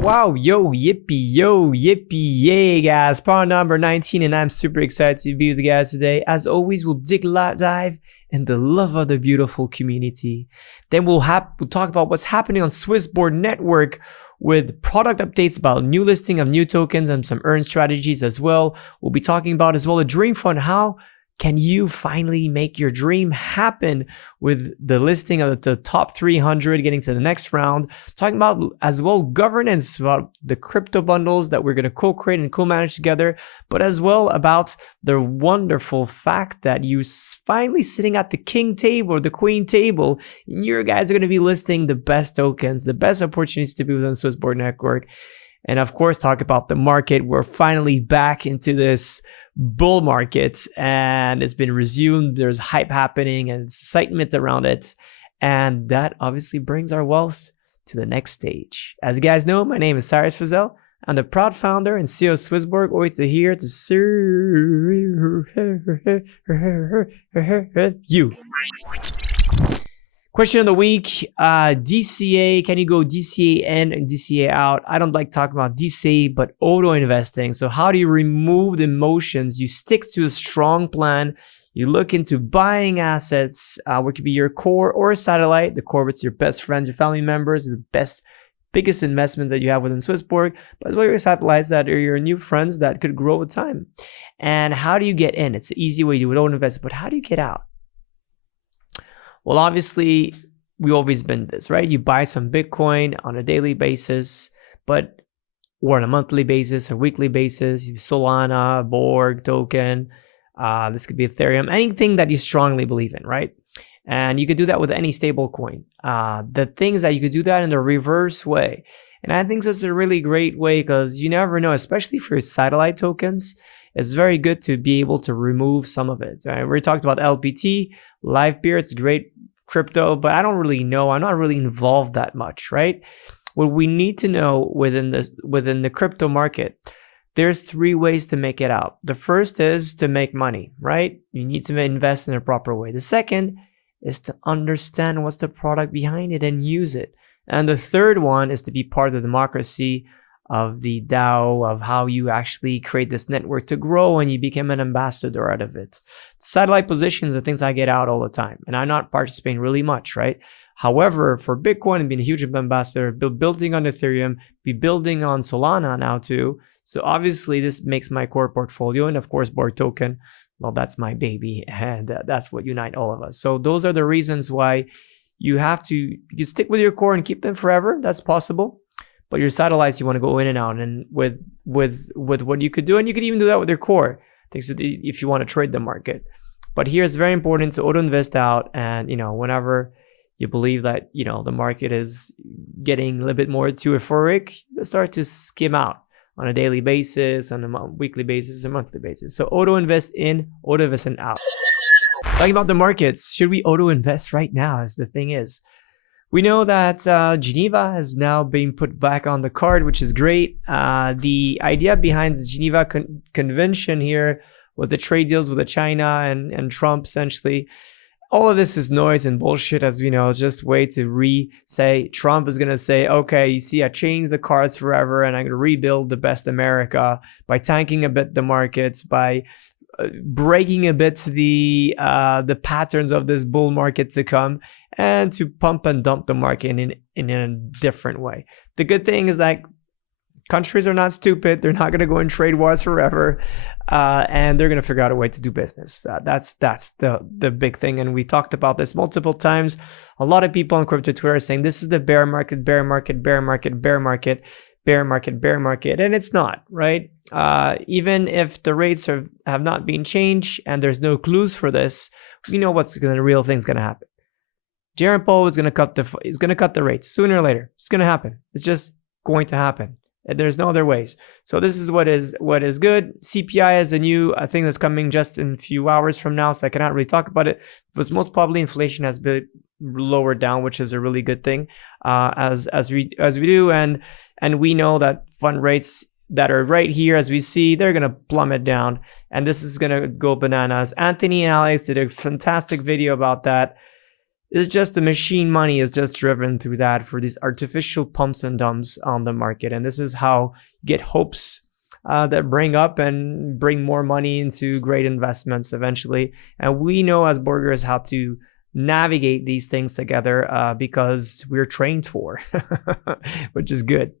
wow, yo, yippee, yay, guys. Part number 19, and I'm super excited to be with you guys today. As always, we'll dive in the love of the beautiful community. Then we'll talk about what's happening on SwissBorg network with product updates about new listing of new tokens and some earn strategies as well. We'll be talking about as well a dream fund. How can you finally make your dream happen with the listing of the top 300, getting to the next round? Talking about as well governance, about the crypto bundles that we're going to co-create and co-manage together, but as well about the wonderful fact that you finally sitting at the king table or the queen table, and you guys are going to be listing the best tokens, the best opportunities to be within the SwissBorg network. And of course, talk about the market. We're finally back into this bull market and it's been resumed. There's hype happening and excitement around it. And that obviously brings our wealth to the next stage. As you guys know, my name is Cyrus. I'm the proud founder and CEO of SwissBorg. Always here to serve you. Question of the week, DCA, can you go DCA in and DCA out? I don't like talking about DCA, but auto investing. So how do you remove the emotions? You stick to a strong plan. You look into buying assets, what could be your core or a satellite. The core, it's your best friends, your family members, the biggest investment that you have within SwissBorg, but as well your satellites that are your new friends that could grow with time. And how do you get in? It's an easy way you don't invest, but how do you get out? Well, obviously, we've always been this, right? You buy some Bitcoin on a daily basis, or on a monthly basis, a weekly basis. You Solana, Borg, token. This could be Ethereum, anything that you strongly believe in, right? And you could do that with any stable coin. The thing is that you could do that in the reverse way. And I think it's a really great way because you never know, especially for your satellite tokens. It's very good to be able to remove some of it. Right? We talked about LPT, Live Beer. It's great crypto, but I don't really know. I'm not really involved that much, right? What we need to know within the crypto market, there's 3 ways to make it out. The first is to make money, right? You need to invest in a proper way. The second is to understand what's the product behind it and use it. And the third one is to be part of the democracy of the DAO, of how you actually create this network to grow and you become an ambassador out of it. Satellite positions are things I get out all the time, and I'm not participating really much, right? However, for Bitcoin and being a huge ambassador, building on Ethereum, be building on Solana now too. So obviously this makes my core portfolio, and of course Borg token, well, that's my baby, and that's what unites all of us. So those are the reasons why you stick with your core and keep them forever. That's possible. But your satellites, you want to go in and out, and with what you could do, and you could even do that with your core things if you want to trade the market. But here it's very important to auto invest out, and whenever you believe that the market is getting a little bit more too euphoric, you start to skim out on a daily basis, on a weekly basis, a monthly basis. So auto invest in, auto invest and out. Talking about the markets, should we auto invest right now? As the thing is. We know that Geneva has now been put back on the card, which is great. The idea behind the Geneva Convention here was the trade deals with China and Trump, essentially. All of this is noise and bullshit, as we know. Just way to say Trump is going to say, okay, you see, I changed the cards forever and I'm going to rebuild the best America by tanking a bit the markets, by breaking a bit the patterns of this bull market to come, and to pump and dump the market in a different way. The good thing is that countries are not stupid. They're not going to go in trade wars forever, and they're going to figure out a way to do business. That's the big thing, and we talked about this multiple times. A lot of people on crypto Twitter are saying this is the bear market, bear market, bear market, bear market, bear market, bear market, and it's not, right? Even if the rates have not been changed and there's no clues for this, we know what's the real thing's going to happen. Jerome Powell is going to cut the rates sooner or later. It's going to happen. It's just going to happen. There's no other ways. So this is what is good. CPI is a new thing that's coming just in a few hours from now, so I cannot really talk about it. But most probably inflation has been lowered down, which is a really good thing as we do, and we know that fund rates that are right here, as we see, they're going to plummet down, and this is going to go bananas. Anthony and Alex did a fantastic video about that. It's just the machine money is just driven through that for these artificial pumps and dumps on the market. And this is how you get hopes that bring up and bring more money into great investments eventually. And we know as Borgers how to navigate these things together because we're trained for, which is good.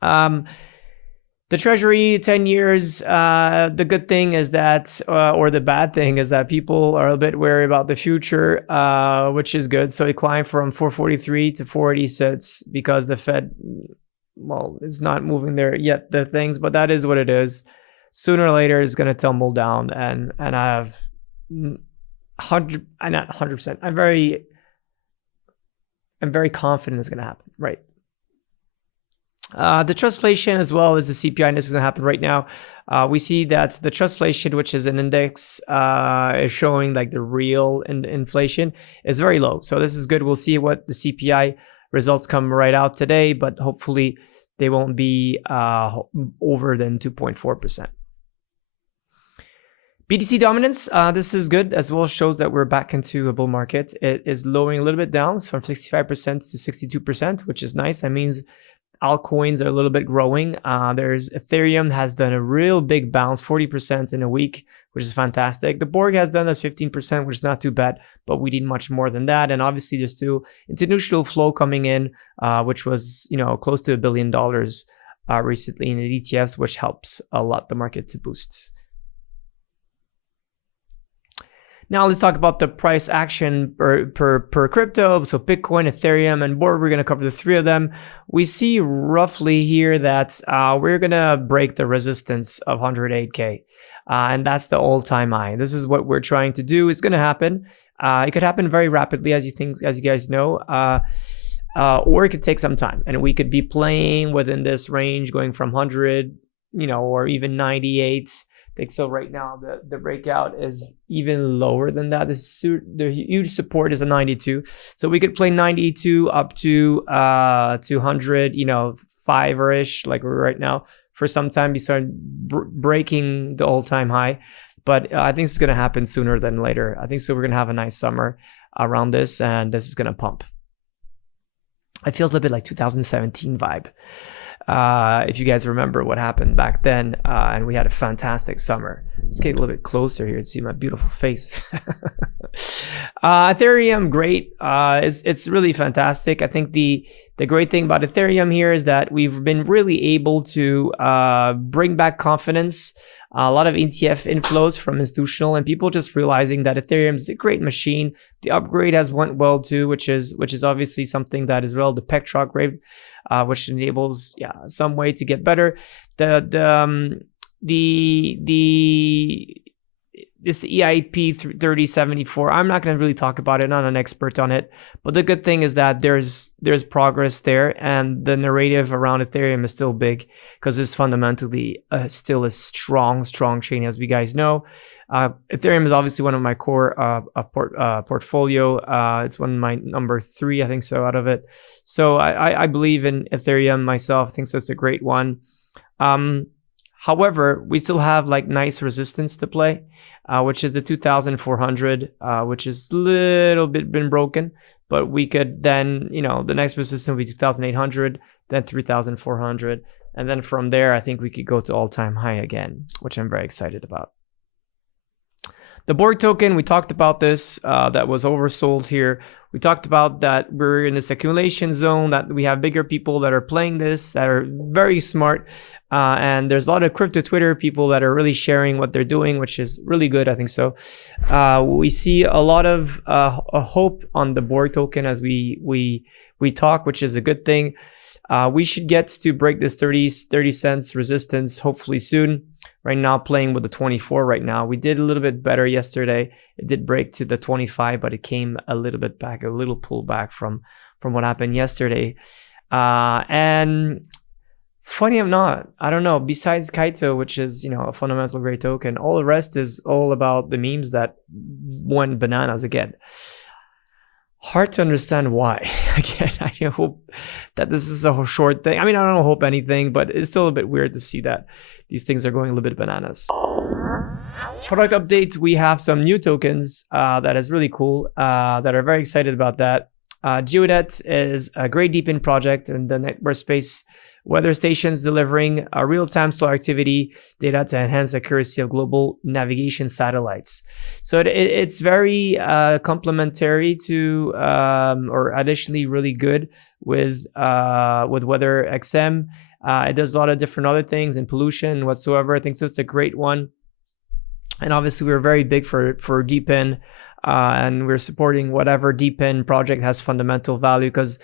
The Treasury, 10 years, the good thing is that, or the bad thing is that people are a bit wary about the future, which is good. So it climbed from 443 to 486 because the Fed, well, it's not moving there yet, the things, but that is what it is. Sooner or later, it's going to tumble down, and I have not 100%. I'm very confident it's going to happen, right? The trustflation as well as the CPI, and this is going to happen right now. We see that the trustflation, which is an index, is showing like the real inflation is very low. So this is good. We'll see what the CPI results come right out today, but hopefully they won't be over than 2.4%. BTC dominance, this is good as well, shows that we're back into a bull market. It is lowering a little bit down from 65% to 62%, which is nice. That means altcoins are a little bit growing. There's Ethereum has done a real big bounce, 40% in a week, which is fantastic. The Borg has done this 15%, which is not too bad, but we need much more than that. And obviously there's still institutional flow coming in, which was, close to $1 billion recently in the ETFs, which helps a lot the market to boost. Now let's talk about the price action per crypto. So Bitcoin, Ethereum, and Borg, we're going to cover the three of them. We see roughly here that we're going to break the resistance of 108K. And that's the all-time high. This is what we're trying to do. It's going to happen. It could happen very rapidly, as you guys know, or it could take some time. And we could be playing within this range, going from 100, or even 98. I think so. Right now, the breakout is even lower than that. The huge support is a 92, so we could play 92 up to 100, 5-ish, like we're right now. For some time, we start breaking the all-time high, but I think it's going to happen sooner than later. I think so. We're going to have a nice summer around this, and this is going to pump. It feels a little bit like 2017 vibe. If you guys remember what happened back then, and we had a fantastic summer. Let's get a little bit closer here to see my beautiful face. Ethereum, great. It's really fantastic. I think the great thing about Ethereum here is that we've been really able to bring back confidence. A lot of ETF inflows from institutional and people just realizing that Ethereum is a great machine. The upgrade has went well too, which is obviously something that is real. The Pectra upgrade, which enables some way to get better. It's the EIP 3074. I'm not going to really talk about it. I'm not an expert on it. But the good thing is that there's progress there. And the narrative around Ethereum is still big because it's fundamentally still a strong chain, as we guys know. Ethereum is obviously one of my core portfolio. It's one of my number 3, I think so, out of it. So I believe in Ethereum myself. I think so. It's a great one. However, we still have like nice resistance to play. Which is the 2,400, which is a little bit been broken, but we could then, the next resistance will be 2,800, then 3,400. And then from there, I think we could go to all-time high again, which I'm very excited about. The Borg token, we talked about this, that was oversold here. We talked about that we're in this accumulation zone, that we have bigger people that are playing this, that are very smart. And there's a lot of crypto Twitter people that are really sharing what they're doing, which is really good, I think so. We see a lot of hope on the Borg token as we talk, which is a good thing. We should get to break this 30 cents resistance hopefully soon. Right now, playing with the 24 right now. We did a little bit better yesterday. It did break to the 25, but it came a little bit back, a little pullback from what happened yesterday. And funny or not, I don't know, besides Kaito, which is, a fundamental great token, all the rest is all about the memes that went bananas again. Hard to understand why. Again, I hope that this is a short thing. I mean, I don't hope anything, but it's still a bit weird to see that these things are going a little bit bananas. Product updates, we have some new tokens that is really cool, that are very excited about that. Geodet is a great deep-in project in the network space. Weather stations delivering real-time solar activity data to enhance accuracy of global navigation satellites. So it's very complementary to, or additionally really good with Weather XM. It does a lot of different other things and pollution whatsoever. I think so. It's a great one. And obviously, we're very big for deep-in. And we're supporting whatever deep-in project has fundamental value, because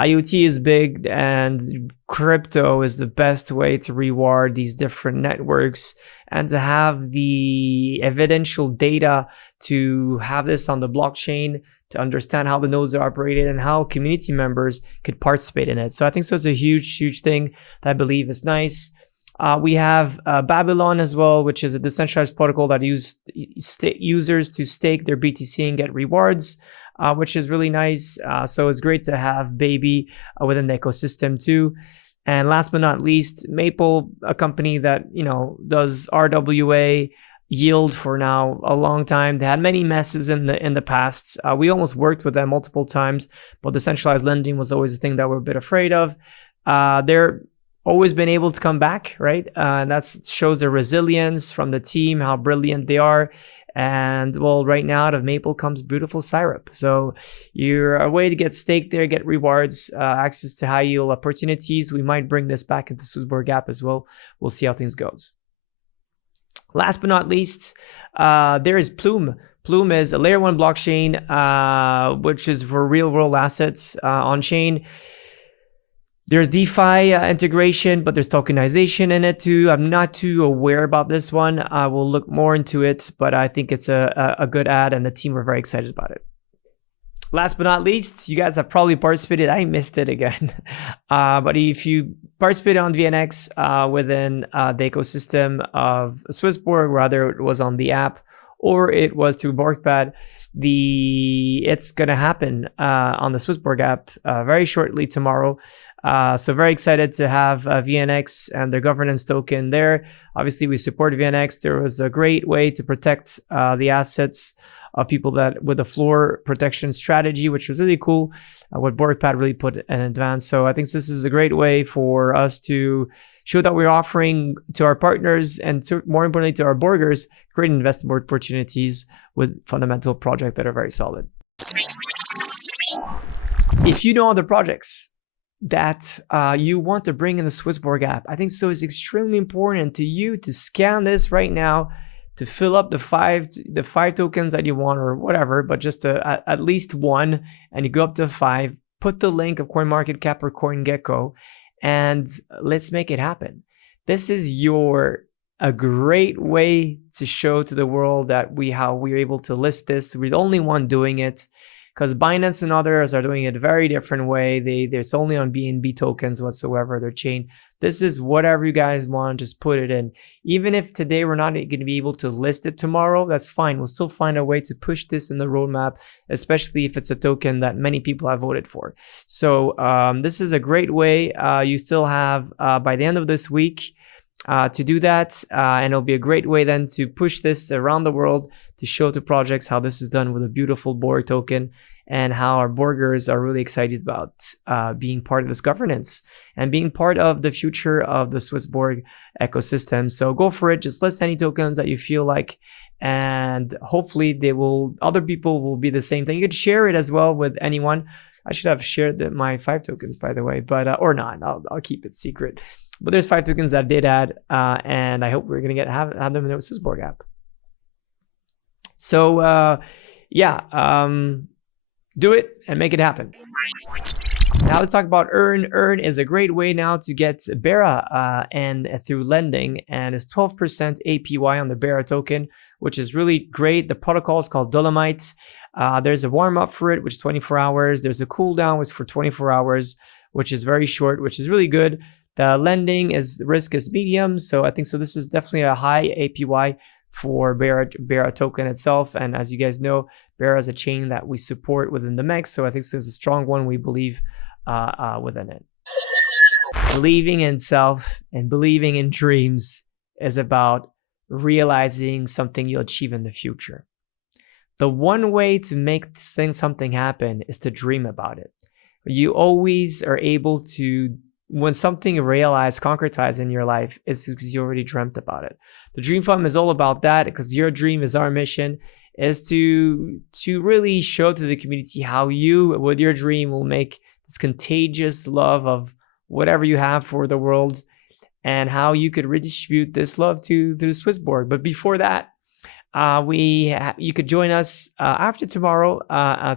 IoT is big and crypto is the best way to reward these different networks and to have the evidential data to have this on the blockchain, to understand how the nodes are operated and how community members could participate in it. So I think so it's a huge thing that I believe is nice. We have Babylon as well, which is a decentralized protocol that uses users to stake their BTC and get rewards, which is really nice. So it's great to have Baby within the ecosystem too. And last but not least, Maple, a company that, you know, does RWA yield for now a long time. They had many messes in the past. We almost worked with them multiple times, but decentralized lending was always a thing that we're a bit afraid of. They're always been able to come back, right? And that shows their resilience from the team, how brilliant they are. And well, right now out of Maple comes beautiful syrup. So you're a way to get staked there, get rewards, access to high yield opportunities. We might bring this back into SwissBorg app as well. We'll see how things goes. Last but not least, there is Plume. Plume is a layer 1 blockchain, which is for real world assets on chain. There's DeFi integration, but there's tokenization in it too. I'm not too aware about this one. I will look more into it, but I think it's a good ad and the team are very excited about it. Last but not least, you guys have probably participated. I missed it again. But if you participated on VNX within the ecosystem of SwissBorg, whether it was on the app or it was through BorgPad, it's going to happen on the SwissBorg app very shortly tomorrow. So very excited to have VNX and their governance token there. Obviously, we support VNX. There was a great way to protect the assets of people that with a floor protection strategy, which was really cool. What BorgPad really put in advance. So I think this is a great way for us to show that we're offering to our partners and more importantly to our Borgers, great investment opportunities with fundamental projects that are very solid. If you know other projects that you want to bring in the SwissBorg app, I think so it's extremely important to you to scan this right now to fill up the five tokens that you want or whatever, but just at least one, and you go up to 5, put the link of CoinMarketCap or CoinGecko, and let's make it happen. This is a great way to show to the world that how we're able to list this. We're the only one doing it, because Binance and others are doing it a very different way. It's only on BNB tokens whatsoever, their chain. This is whatever you guys want, just put it in. Even if today we're not going to be able to list it tomorrow, that's fine. We'll still find a way to push this in the roadmap, especially if it's a token that many people have voted for. So this is a great way. You still have by the end of this week to do that. And it'll be a great way then to push this around the world to show to projects how this is done with a beautiful Borg token and how our Borgers are really excited about being part of this governance and being part of the future of the SwissBorg ecosystem. So go for it. Just list any tokens that you feel like, and hopefully other people will be the same thing. You could share it as well with anyone. I should have shared my 5 tokens, by the way, but or not. I'll keep it secret. But there's 5 tokens that I did add, and I hope we're gonna have them in the SwissBorg app. So do it and make it happen. Now let's talk about Earn. Earn is a great way now to get Bera and through lending, and it's 12% APY on the Bera token, which is really great. The protocol is called Dolomite. There's a warm up for it, which is 24 hours. There's a cooldown, which is for 24 hours, which is very short, which is really good. The lending risk is medium, so I think so. This is definitely a high APY for Bera token itself. And as you guys know, Bera is a chain that we support within the MEX, so I think this is a strong one. We believe within it. Believing in self and believing in dreams is about realizing something you'll achieve in the future. The one way to make something happen is to dream about it. You always are able to, when something realized, concretized in your life, it's because you already dreamt about it. The Dream Fund is all about that, because your dream is our mission, is to really show to the community how you, with your dream, will make this contagious love of whatever you have for the world, and how you could redistribute this love to SwissBorg. But before that, you could join us after tomorrow,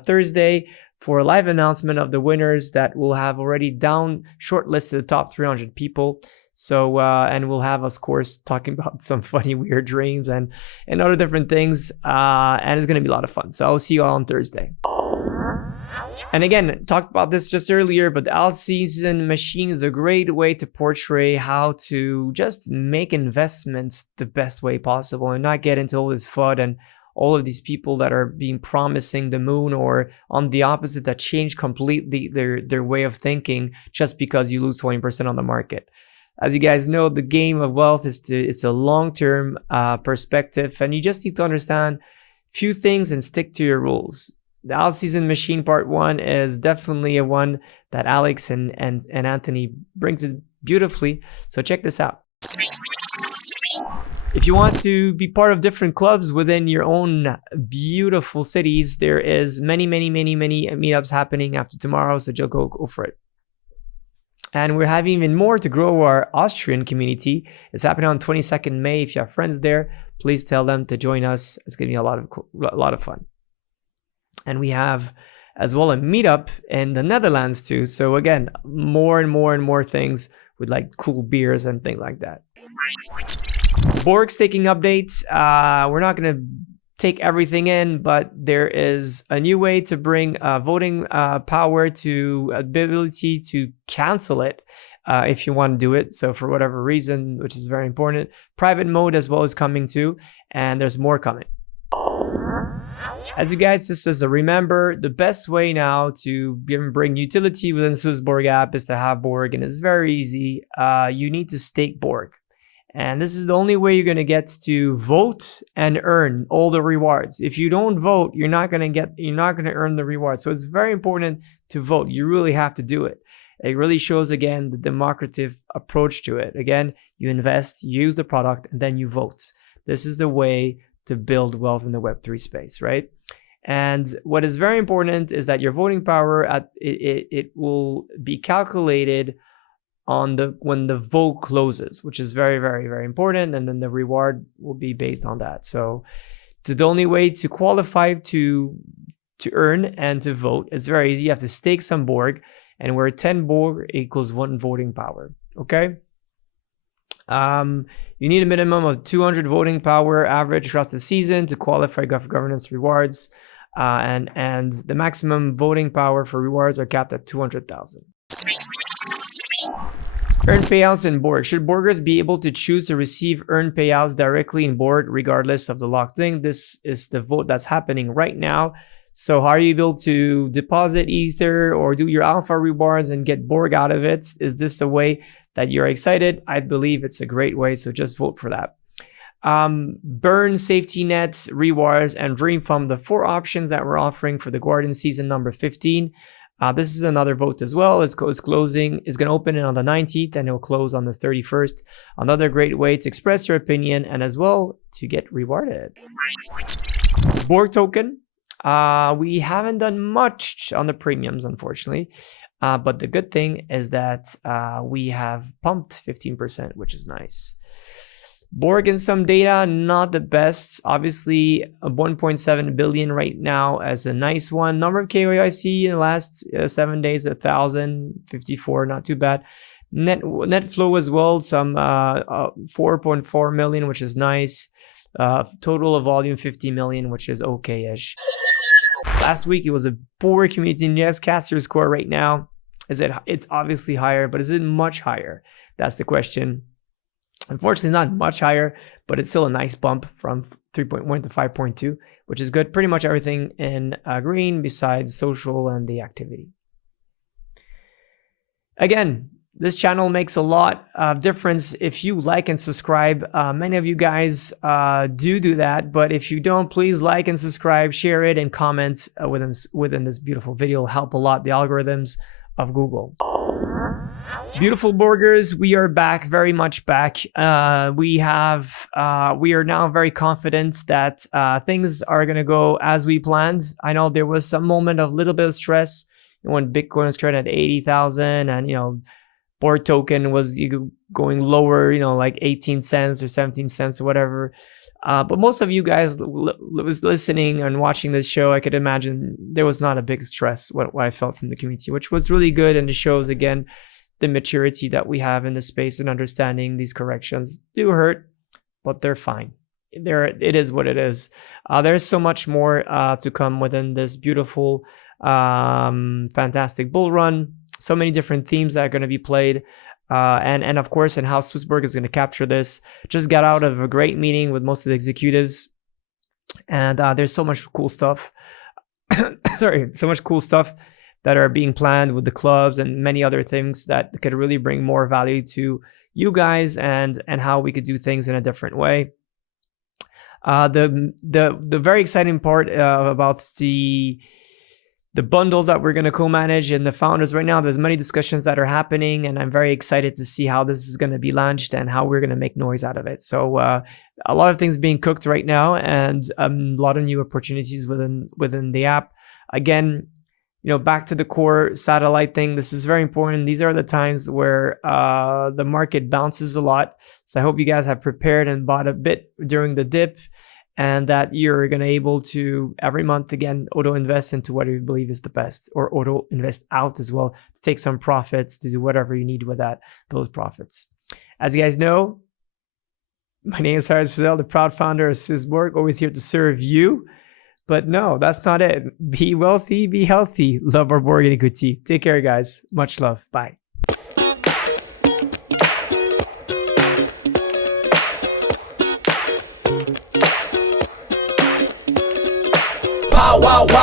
Thursday, for a live announcement of the winners that will have already down shortlisted the top 300 people. So, and we'll have, of course, talking about some funny, weird dreams and other different things. And it's going to be a lot of fun. So I'll see you all on Thursday. And again, talked about this just earlier, but the Altseason machine is a great way to portray how to just make investments the best way possible and not get into all this FUD and all of these people that are being promising the moon, or on the opposite, that change completely their way of thinking just because you lose 20% on the market. As you guys know, the game of wealth it's a long-term perspective, and you just need to understand a few things and stick to your rules. The Altseason machine part 1 is definitely a one that Alex and Anthony brings it beautifully. So check this out. If you want to be part of different clubs within your own beautiful cities, there is many meetups happening after tomorrow. So just go for it. And we're having even more to grow our Austrian community. It's happening on 22nd May. If you have friends there, please tell them to join us. It's going to be a lot of fun. And we have as well a meetup in the Netherlands too. So again, more and more things with like cool beers and things like that. Borg's taking updates. We're not going to take everything in, but there is a new way to bring voting power to ability to cancel it if you want to do it. So for whatever reason, which is very important, private mode as well is coming too, and there's more coming. As you guys, just as a remember, the best way now to bring utility within the SwissBorg app is to have Borg, and it's very easy. You need to stake Borg. And this is the only way you're going to get to vote and earn all the rewards. If you don't vote, you're not going to earn the rewards. So it's very important to vote. You really have to do it. It really shows, again, the democratic approach to it. Again, you invest, you use the product, and then you vote. This is the way to build wealth in the Web3 space, right? And what is very important is that your voting power, it will be calculated on when the vote closes, which is very important, and then the reward will be based on that. So the only way to qualify to earn and to vote is very easy. You have to stake some Borg, and where 10 Borg equals 1 voting power. Okay. You need a minimum of 200 voting power average across the season to qualify for governance rewards, and the maximum voting power for rewards are capped at 200,000. Earn payouts in Borg. Should Borgers be able to choose to receive earned payouts directly in Borg regardless of the locked thing? This is the vote that's happening right now. So how are you able to deposit Ether or do your alpha rewards and get Borg out of it? Is this a way that you're excited? I believe it's a great way, so just vote for that. Burn, safety net, rewards, and Dream Fund, the 4 options that we're offering for the Guardian season number 15. This is another vote as well. It's closing. It's going to open it on the 19th and it will close on the 31st. Another great way to express your opinion and as well to get rewarded. Borg token. We haven't done much on the premiums, unfortunately. But the good thing is that we have pumped 15%, which is nice. Borg in some data, not the best. Obviously, 1.7 billion right now as a nice one. Number of KYC in the last 7 days, 1,054, not too bad. Net flow as well, some 4.4 million, which is nice. Total of volume 50 million, which is okay-ish. Last week, it was a poor community. And yes, caster score right now, it's obviously higher, but is it much higher? That's the question. Unfortunately, not much higher, but it's still a nice bump from 3.1 to 5.2, which is good. Pretty much everything in green besides social and the activity. Again, This channel makes a lot of difference if you like and subscribe. Many of you guys do that, but if you don't, please like and subscribe, share it, and comment within this beautiful video. It'll help a lot the algorithms of Google. Beautiful Borgers, we are back, very much back. We are now very confident that things are gonna go as we planned. I know there was some moment of little bit of stress when Bitcoin was trading at 80,000, and Borg token was going lower, like 18 cents or 17 cents or whatever. But most of you guys was listening and watching this show, I could imagine there was not a big stress what I felt from the community, which was really good, and it shows again the maturity that we have in the space and understanding these corrections do hurt, but they're fine. It is what it is. There's so much more to come within this beautiful, fantastic bull run. So many different themes that are going to be played. And of course, and how SwissBorg is going to capture this. Just got out of a great meeting with most of the executives. And there's so much cool stuff. So much cool stuff that are being planned with the clubs and many other things that could really bring more value to you guys and how we could do things in a different way. The very exciting part about the bundles that we're going to co-manage and the founders right now, there's many discussions that are happening, and I'm very excited to see how this is going to be launched and how we're going to make noise out of it. So a lot of things being cooked right now, and a lot of new opportunities within the app. Again, back to the core satellite thing. This is very important. These are the times where the market bounces a lot. So I hope you guys have prepared and bought a bit during the dip, and that you're going to able to every month again auto invest into what you believe is the best, or auto invest out as well to take some profits, to do whatever you need with those profits. As you guys know, my name is Cyrus, the proud founder of SwissBorg, always here to serve you. But no, that's not it. Be wealthy, be healthy. Love our Borg and equity. Take care, guys. Much love. Bye. Pow wow wow.